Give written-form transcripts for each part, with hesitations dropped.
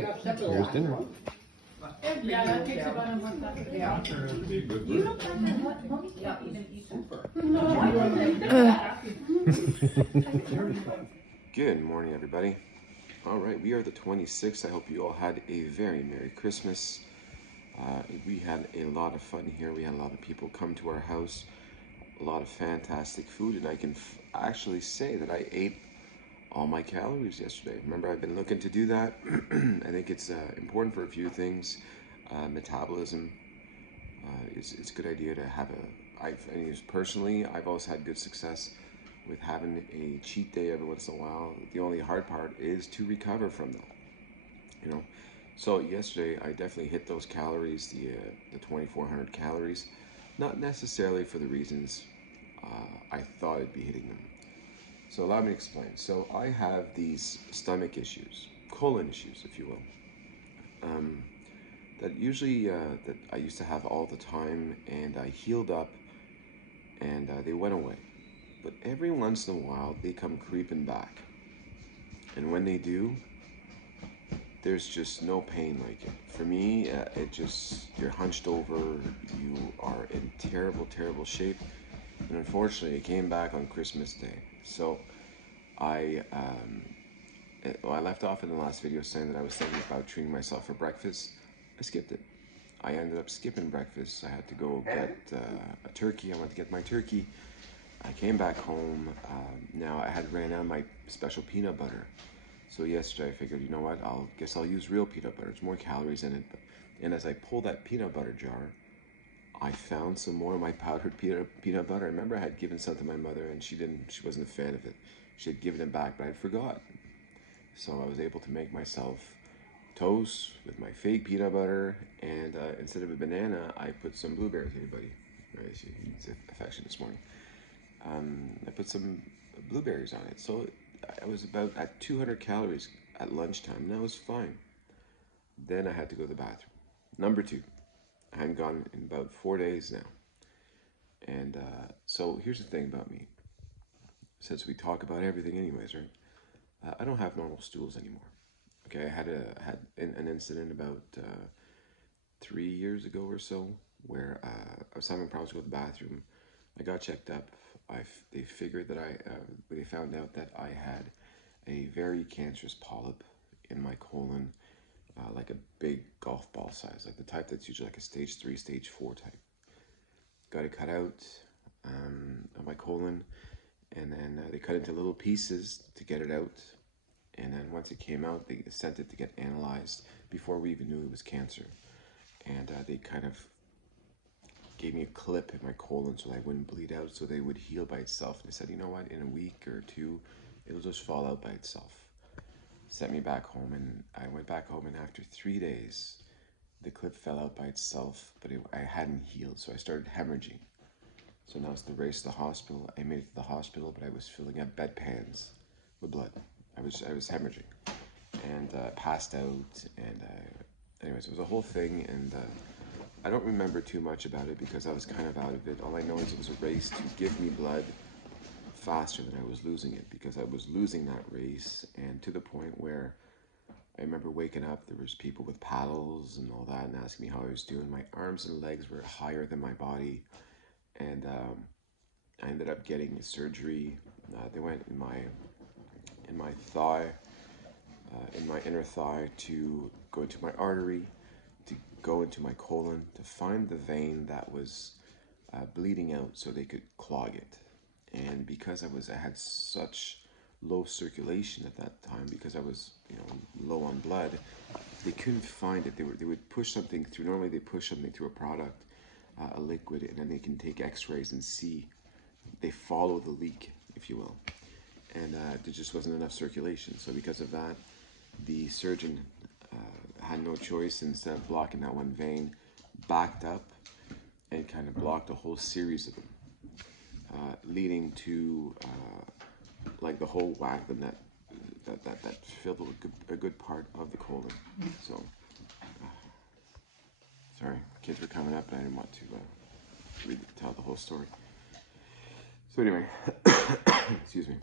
Here's dinner. Yeah, that takes about a month. Yeah. You don't find that much money to even eat super. Good morning, everybody. All right, we are the 26th. I hope you all had a very Merry Christmas. We had a lot of fun here. We had a lot of people come to our house, a lot of fantastic food, and I can actually say that I ate all my calories yesterday. Remember, I've been looking to do that. I think it's important for a few things. Metabolism it's a good idea to have personally, I've always had good success with having a cheat day every once in a while. The only hard part is to recover from that, you know. So yesterday I definitely hit those calories, the 2,400 calories, not necessarily for the reasons I thought I'd be hitting them. So allow me to explain. So I have these stomach issues, colon issues, if you will, that usually that I used to have all the time, and I healed up, and they went away. But every once in a while, they come creeping back, and when they do, there's just no pain like it. For me, you're hunched over, you are in terrible, terrible shape, and unfortunately, it came back on Christmas Day. So I left off in the last video saying that I was thinking about treating myself for breakfast. I skipped it. I ended up skipping breakfast. I had to go get a turkey. I went to get my turkey. I came back home. Now I had ran out of my special peanut butter. So yesterday I figured, you know what, I'll use real peanut butter. There's more calories in it. And as I pulled that peanut butter jar, I found some more of my powdered peanut butter. I remember I had given some to my mother, and she wasn't a fan of it. She had given it back, but I'd forgot. So I was able to make myself toast with my fake peanut butter, and instead of a banana, I put some blueberries. Anybody? Right, it's affection this morning. I put some blueberries on it. So I was about at 200 calories at lunchtime, and that was fine. Then I had to go to the bathroom. Number two, I hadn't gone in about 4 days now. And so here's the thing about me. Since we talk about everything anyways, right? I don't have normal stools anymore. Okay, I had an incident about 3 years ago or so where I was having problems with the bathroom. I got checked up. They figured that they found out that I had a very cancerous polyp in my colon, like a big golf ball size, like the type that's usually like a stage 3, stage 4 type. Got it cut out of my colon, and then they cut it into little pieces to get it out. And then once it came out, they sent it to get analyzed before we even knew it was cancer. And they kind of gave me a clip in my colon so I wouldn't bleed out, so they would heal by itself. And they said, you know what, in a week or two, it'll just fall out by itself. Sent me back home, and I went back home, and after 3 days, the clip fell out by itself, but I hadn't healed, so I started hemorrhaging. So now it's the race to the hospital. I made it to the hospital, but I was filling up bedpans with blood. I was hemorrhaging, and passed out, and anyways, it was a whole thing, and I don't remember too much about it because I was kind of out of it. All I know is it was a race to give me blood faster than I was losing it, because I was losing that race, and to the point where I remember waking up, there was people with paddles and all that and asking me how I was doing. My arms and legs were higher than my body, and I ended up getting surgery. They went in my thigh, in my inner thigh, to go into my artery, to go into my colon, to find the vein that was bleeding out so they could clog it. And because I had such low circulation at that time, because I was low on blood, they couldn't find it. They would push something through. Normally they push something through a product, a liquid, and then they can take x-rays and see. They follow the leak, if you will. And there just wasn't enough circulation. So because of that, the surgeon had no choice. Instead of blocking that one vein, backed up and kind of blocked a whole series of them, leading to like the whole wagon that filled a good part of the colon. So sorry, kids were coming up, and I didn't want to tell the whole story. So anyway, excuse me.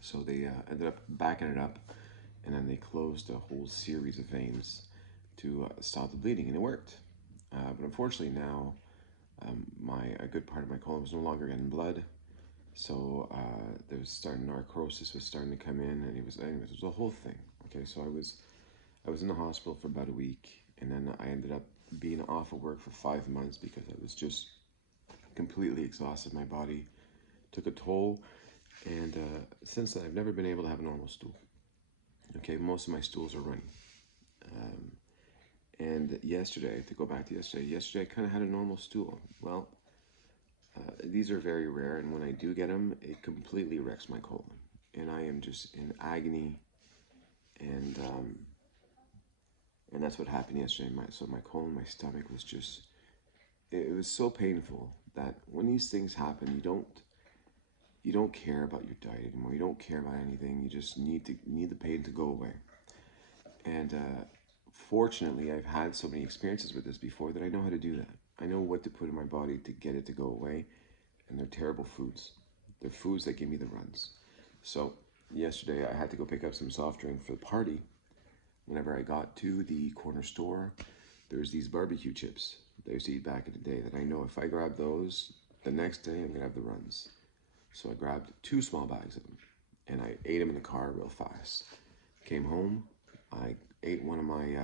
So they ended up backing it up, and then they closed a whole series of veins to stop the bleeding, and it worked. But unfortunately now, a good part of my colon was no longer getting blood, so there was starting necrosis was starting to come in, and anyways, it was a whole thing. Okay, so I was in the hospital for about a week, and then I ended up being off of work for 5 months because I was just completely exhausted. My body took a toll, and since then I've never been able to have a normal stool. Okay, most of my stools are running. And yesterday, to go back to yesterday I kind of had a normal stool. Well, these are very rare, and when I do get them, it completely wrecks my colon, and I am just in agony. And that's what happened yesterday. My colon, my stomach was just, it was so painful that when these things happen, you don't care about your diet anymore. You don't care about anything. You just need the pain to go away. And fortunately, I've had so many experiences with this before that I know how to do that. I know what to put in my body to get it to go away, and they're terrible foods. They're foods that give me the runs. So yesterday, I had to go pick up some soft drink for the party. Whenever I got to the corner store, there's these barbecue chips that I used to eat back in the day that I know if I grab those, the next day I'm gonna have the runs. So I grabbed 2 small bags of them, and I ate them in the car real fast. Came home, I ate one of my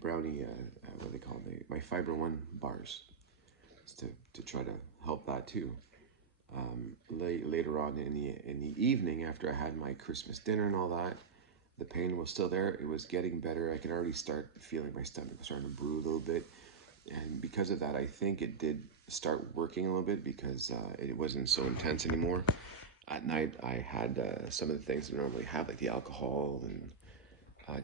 brownie, what do they call it? My Fiber One bars, to try to help that too. Later on in the evening, after I had my Christmas dinner and all that, the pain was still there. It was getting better. I could already start feeling my stomach was starting to brew a little bit. And because of that, I think it did start working a little bit because it wasn't so intense anymore. At night, I had some of the things I normally have, like the alcohol, and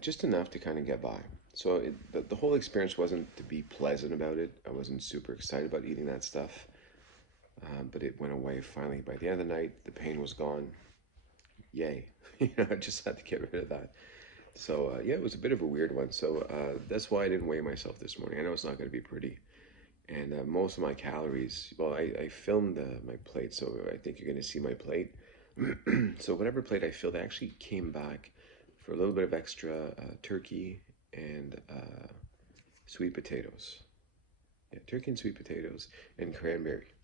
just enough to kind of get by. So the whole experience wasn't to be pleasant about it. I wasn't super excited about eating that stuff. But it went away finally. By the end of the night, the pain was gone. Yay. I just had to get rid of that. So yeah, it was a bit of a weird one. So that's why I didn't weigh myself this morning. I know it's not going to be pretty. And most of my calories, well, I filmed my plate, so I think you're going to see my plate. So whatever plate I filled, I actually came back for a little bit of extra turkey and sweet potatoes. Yeah, turkey and sweet potatoes and cranberry.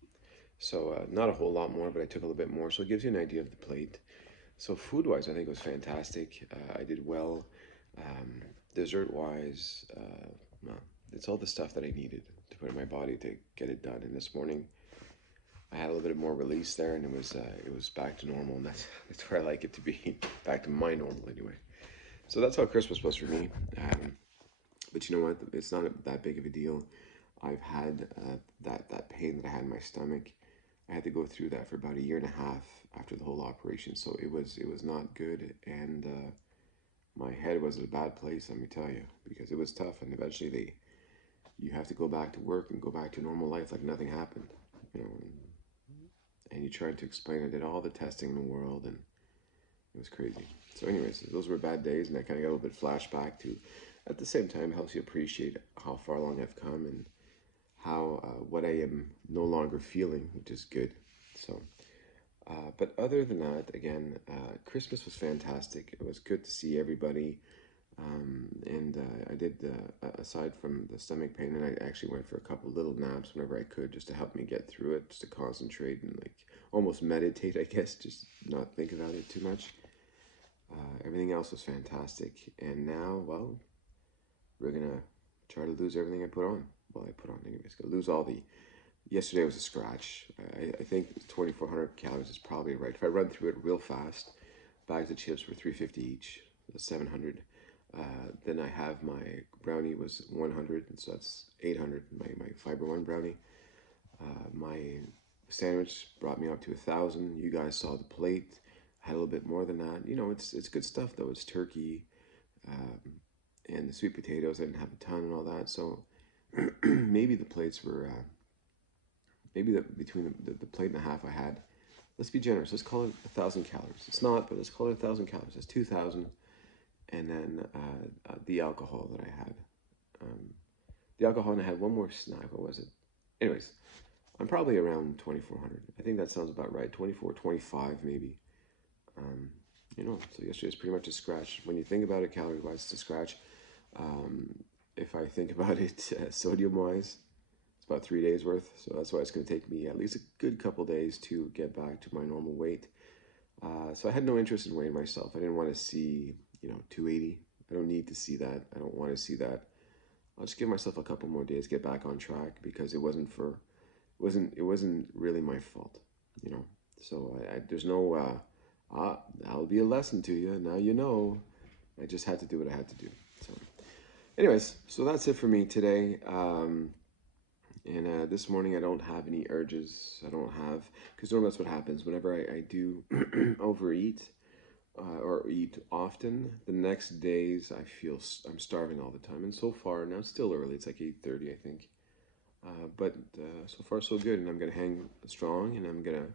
So not a whole lot more, but I took a little bit more. So it gives you an idea of the plate. So food-wise, I think it was fantastic. I did well. Dessert-wise, well, it's all the stuff that I needed to put in my body to get it done. And this morning, I had a little bit more release there, and it was back to normal, and that's where I like it to be, back to my normal anyway. So that's how Christmas was for me. But you know what? It's not that big of a deal. I've had that pain that I had in my stomach. I had to go through that for about 1.5 years after the whole operation, so it was not good, and my head was in a bad place, let me tell you, because it was tough, and eventually you have to go back to work and go back to normal life like nothing happened, and you tried to explain it, did all the testing in the world, and it was crazy. So anyways, those were bad days, and I kind of got a little bit flashback to, at the same time, helps you appreciate how far along I've come and how what I am no longer feeling, which is good. So, but other than that, again, Christmas was fantastic. It was good to see everybody, and I did, aside from the stomach pain, and I actually went for a couple little naps whenever I could, just to help me get through it, just to concentrate and like almost meditate, I guess, just not think about it too much. Everything else was fantastic, and now, well, we're gonna try to lose everything I put on. Well, I put on anyways. Gonna lose all the. Yesterday was a scratch. I think 2,400 calories is probably right. If I run through it real fast, bags of chips were 350 each. That's 700. Then I have my brownie was 100, and so that's 800. My Fiber One brownie. My sandwich brought me up to 1,000. You guys saw the plate. I had a little bit more than that. It's good stuff though. It's turkey, and the sweet potatoes. I didn't have a ton and all that, so maybe the plates were. Maybe between the plate and a half I had, let's be generous. Let's call it 1,000 calories. It's not, but let's call it 1,000 calories. That's 2,000, and then the alcohol that I had. The alcohol, and I had one more snack. What was it? Anyways, I'm probably around 2,400. I think that sounds about right. 24, 25 maybe. So yesterday was pretty much a scratch. When you think about it, calorie-wise, it's a scratch. If I think about it sodium-wise, it's about 3 days worth. So that's why it's going to take me at least a good couple days to get back to my normal weight. So I had no interest in weighing myself. I didn't want to see, 280. I don't need to see that. I don't want to see that. I'll just give myself a couple more days, get back on track, because it wasn't really my fault, So there's no that'll be a lesson to you. Now you know. I just had to do what I had to do. So, anyways, so that's it for me today. And this morning I don't have any urges. I don't have, because normally that's what happens whenever I do overeat or eat often. The next days I feel I'm starving all the time. And so far, now it's still early. It's like 8:30, I think. But so far so good. And I'm gonna hang strong, and I'm gonna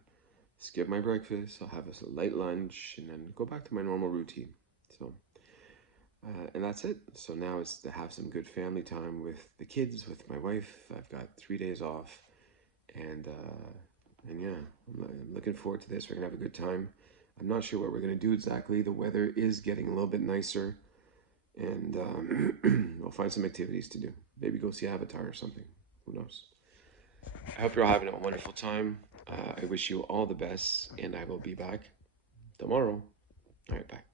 skip my breakfast. I'll have a light lunch, and then go back to my normal routine. So. And that's it. So now it's to have some good family time with the kids, with my wife. I've got 3 days off, and yeah, I'm looking forward to this. We're gonna have a good time. I'm not sure what we're gonna do exactly. The weather is getting a little bit nicer, and we'll find some activities to do. Maybe go see Avatar or something. Who knows? I hope you're all having a wonderful time. I wish you all the best, and I will be back tomorrow. All right, bye.